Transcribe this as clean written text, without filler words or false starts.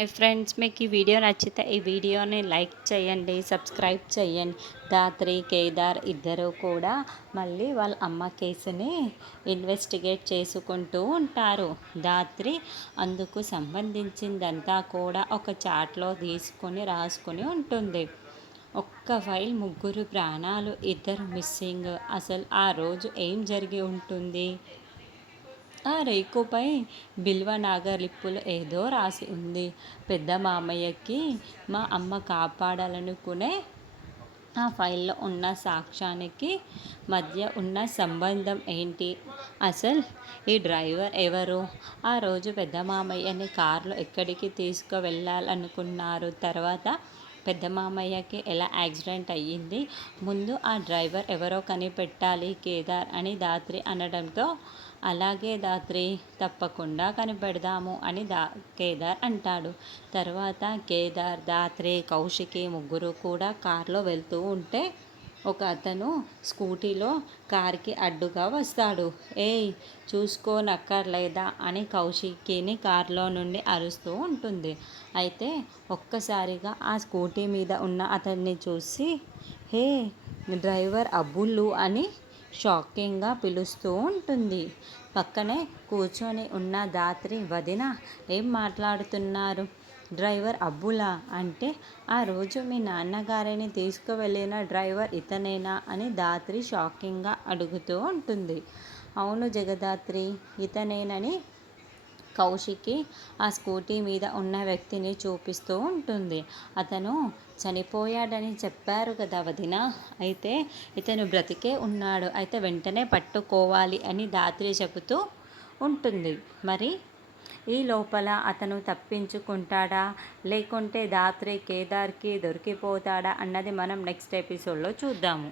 Hi friends, మీకు ఈ video నచ్చితే ఈ వీడియోని లైక్ చేయండి, సబ్స్క్రైబ్ చేయండి. ధాత్రి కేదార్ ఇద్దరు కూడా మళ్ళీ వాళ్ళ అమ్మ కేసుని ఇన్వెస్టిగేట్ చేసుకుంటూ ఉంటారు. ధాత్రి అందుకు సంబంధించిందంతా కూడా ఒక చాట్లో తీసుకొని రాసుకుని ఉంటుంది. ఒక్క ఫైల్, ముగ్గురు ప్రాణాలు, ఇద్దరు మిస్సింగ్. అసలు ఆ రోజు ఏం జరిగి ఉంటుంది? ఆ రేకుపై బిల్వ నాగలిప్పులు ఏదో రాసి ఉంది. పెద్ద మామయ్యకి మా అమ్మ కాపాడాలనుకునే ఆ ఫైల్లో ఉన్న సాక్ష్యానికి మధ్య ఉన్న సంబంధం ఏంటి? అసలు ఈ డ్రైవర్ ఎవరు? ఆ రోజు పెద్ద మామయ్యని కారులో ఎక్కడికి తీసుకువెళ్ళాలనుకున్నారు? తర్వాత పెద్ద మామయ్యకి ఎలా యాక్సిడెంట్ అయ్యింది? ముందు ఆ డ్రైవర్ ఎవరో కనిపెట్టాలి కేదార్ అని ధాత్రి అనడంతో, అలాగే ధాత్రి, తప్పకుండా కనిపెడదాము అని కేదార్ అంటాడు. తర్వాత కేదార్, ధాత్రి, కౌశికి ముగ్గురు కూడా కారులో వెళ్తూ ఉంటే ఒక అతను స్కూటీలో కార్కి అడ్డుగా వస్తాడు. ఏయ్, చూసుకోనక్కర్లేదా అని కౌశికిని కారులో నుండి అరుస్తూ ఉంటుంది. అయితే ఒక్కసారిగా ఆ స్కూటీ మీద ఉన్న అతన్ని చూసి, హే డ్రైవర్ అబ్బులు అని షాకింగ్గా పిలుస్తూ ఉంటుంది. పక్కనే కూర్చొని ఉన్న ధాత్రి, వదిన ఏం మాట్లాడుతున్నారు? డ్రైవర్ అబ్బులా అంటే ఆ రోజు మీ నాన్నగారిని తీసుకువెళ్ళిన డ్రైవర్ ఇతనేనా అని ధాత్రి షాకింగ్గా అడుగుతూ ఉంటుంది. అవును జగదాత్రి, ఇతనేనని కౌశికి ఆ స్కూటీ మీద ఉన్న వ్యక్తిని చూపిస్తూ ఉంటుంది. అతను చనిపోయాడని చెప్పారు కదా వదిన, అయితే ఇతను బ్రతికే ఉన్నాడు, అయితే వెంటనే పట్టుకోవాలి అని ధాత్రి చెబుతూ ఉంటుంది. మరి ఈ లోపల అతను తప్పించుకుంటాడా, లేకుంటే ధాత్రి కేదార్కి దొరికిపోతాడా అన్నది మనం నెక్స్ట్ ఎపిసోడ్లో చూద్దాము.